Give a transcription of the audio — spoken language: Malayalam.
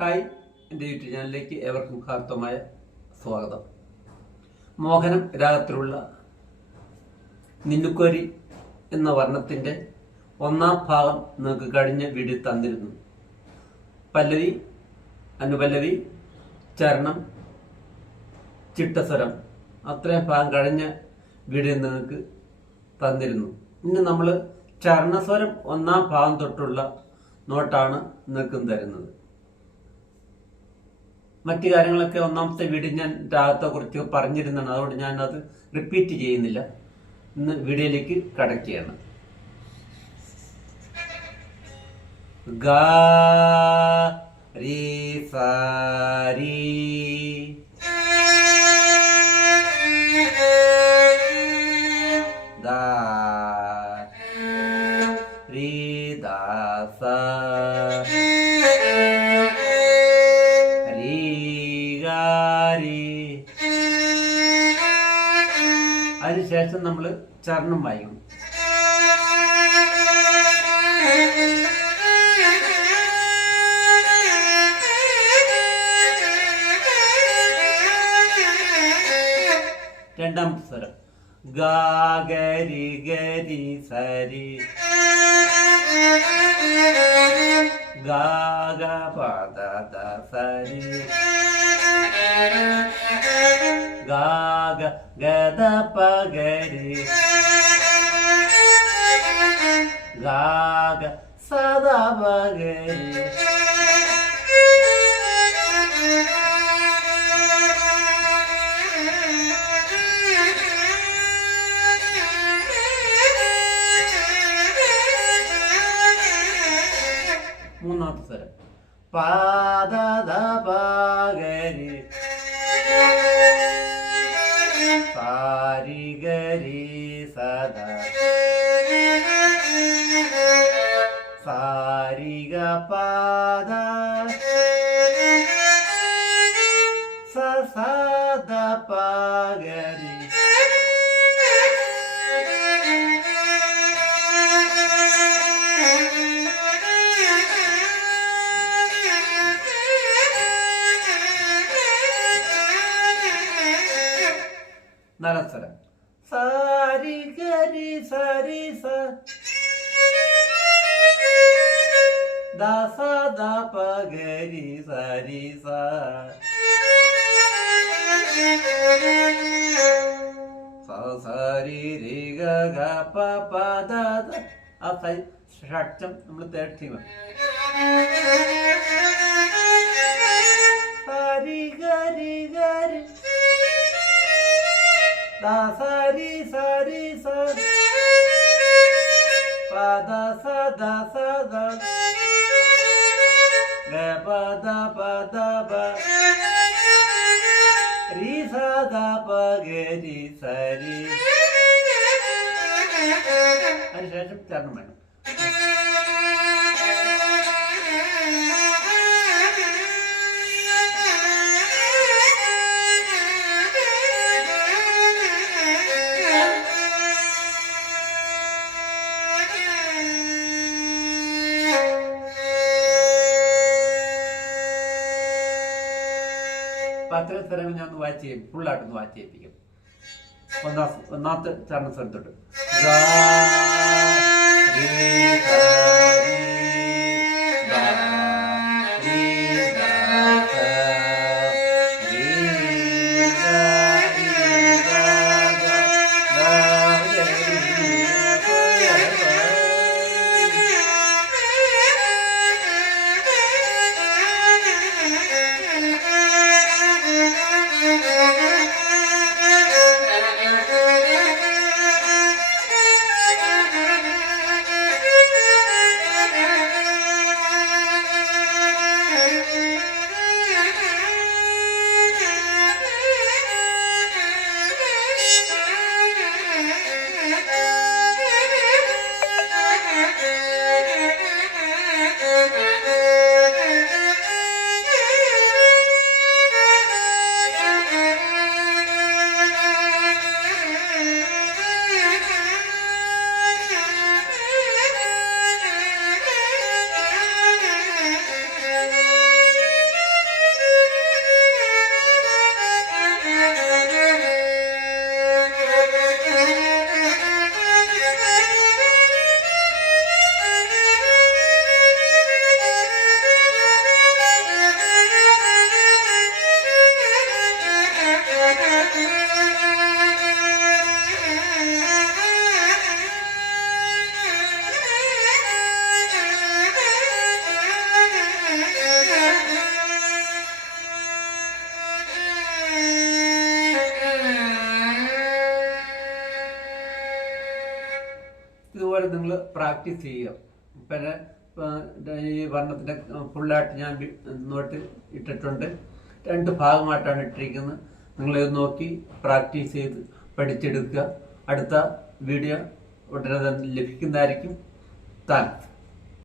ഹായ്, എൻ്റെ യൂട്യൂബ് ചാനലിലേക്ക് ഏവർക്കും ഹാർദമായ സ്വാഗതം. മോഹനം രാഗത്തിലുള്ള നിന്നുക്കോരി എന്ന വർണ്ണത്തിൻ്റെ ഒന്നാം ഭാഗം നിങ്ങൾക്ക് കഴിഞ്ഞ വീഡിയോ തന്നിരുന്നു. പല്ലവി, അനുപല്ലവി, ചരണം, ചിട്ടസ്വരം, അത്രയും ഭാഗം കഴിഞ്ഞ വീഡിയോ നിങ്ങൾക്ക് തന്നിരുന്നു. ഇന്ന് നമ്മൾ ചരണസ്വരം ഒന്നാം ഭാഗം തൊട്ടുള്ള നോട്ടാണ് നിങ്ങൾക്ക് തരുന്നത്. മറ്റു കാര്യങ്ങളൊക്കെ ഒന്നാമത്തെ വീഡിയോ ഞാൻ രാഗത്തെ കുറിച്ച് പറഞ്ഞിരുന്നതാണ്, അതുകൊണ്ട് ഞാൻ അത് റിപ്പീറ്റ് ചെയ്യുന്നില്ല. ഇന്ന് വീഡിയോയിലേക്ക് കടക്കുകയാണ്. ഗ രി സ രി ദ രി ദ സ അതിനുശേഷം നമ്മൾ ചരണം വായിക്കണം. രണ്ടാമത്തെ സ്വരം ഗ ഗരി ഗരി സരി ഗ ഗ പദ ദ സരി ഗ ഗ ഗദ പഗരി ഗ ഗ സദ പഗരി മൂന്നാമത്തെ സ്വരം പാദ ദ പഗരി സാരി ഗരി സദ സാരി ഗ പാദ സ സദ പഗരി നാലാം സ്വരം സാരി ഗരി സരി സ ദ സ ദ പ ഗരി സരി സ സരി രി ഗ ഗ പ പ ദ ദ. ആ ഷഡ്ജം നമ്മൾ തേർഡ് ടീം. സരി ഗരി ഗരി ദ സരി സരി സ പ ദ സ ദ സ ദ ഗ പ ദ പ ദ പ രി സ ദ പ ഗരി സരി. അതിനുശേഷം ചരണം വേണം. അത്രയും സ്വരങ്ങൾ ഞാൻ ഒന്ന് വായിച്ച് ഫുള്ളായിട്ടൊന്ന് വായിച്ച് ചെയ്യിപ്പിക്കും. ഒന്നാമത്തെ ചരണസ്വരം തൊട്ട് നിങ്ങൾ പ്രാക്ടീസ് ചെയ്യുക. പിന്നെ ഈ വർണ്ണത്തിന്റെ ഫുള്ളായിട്ട് ഞാൻ നോട്ട് ഇട്ടിട്ടുണ്ട്. 2 ഭാഗമായിട്ടാണ് ഇട്ടിരിക്കുന്നത്. നിങ്ങളിത് നോക്കി പ്രാക്ടീസ് ചെയ്ത് പഠിച്ചെടുക്കുക. അടുത്ത വീഡിയോ ഉടനെ തന്നെ ലഭിക്കുന്നതായിരിക്കും. താങ്ക്സ്.